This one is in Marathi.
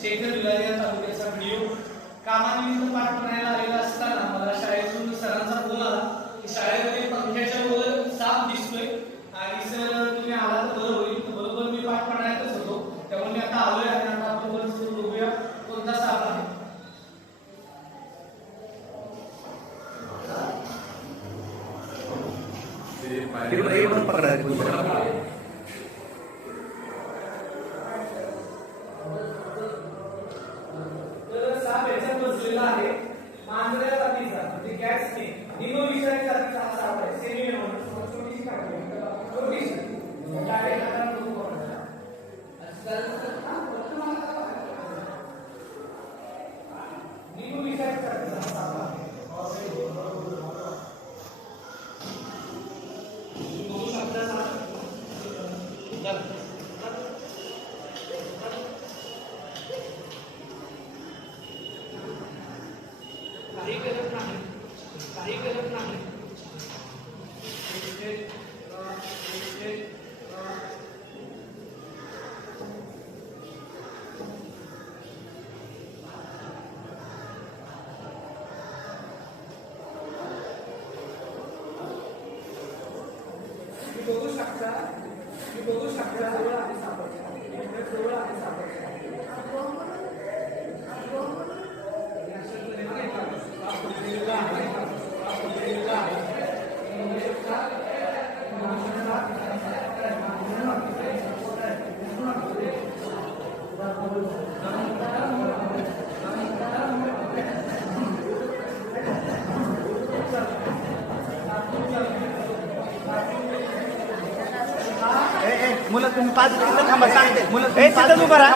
शेखर विलास या तालुक्याचा व्हिडिओ कामानिमित्त पाठ करायला आलेला असताना मला शाळेतून सरांचा फोन आला की शाळेमध्ये पंख्याच्या वर साप दिसतोय आणि सर तुम्ही आला तर बरं होईल. बरोबर मी पाठ करण्यातच होतो, त्यामुळे मी आता आलोय आणि आता आपण परिस्थिती बघूया कोणता साप आहे. साप याच्यात बसलेला आहे मांजऱ्या जातीचा म्हणजे कॅट स्नेक निमोविषारी जातीचा हा साप आहे. सेमी म्हणून छोटीशी काढली छोटीशी डायरेक्ट हाताने बघू कोणाला निमोविषारी जातीचा हा साप आहे. बघू शकता साप काही गरज नाही, काही गरज नाही. बघू शकता, बघू शकता जवळ आहे सापडला, जवळ आहे सापडला. मुलं तुम्ही 5 मिनिटं थांबा, सांगते मुलं 5 मिनिटं उभा राहा.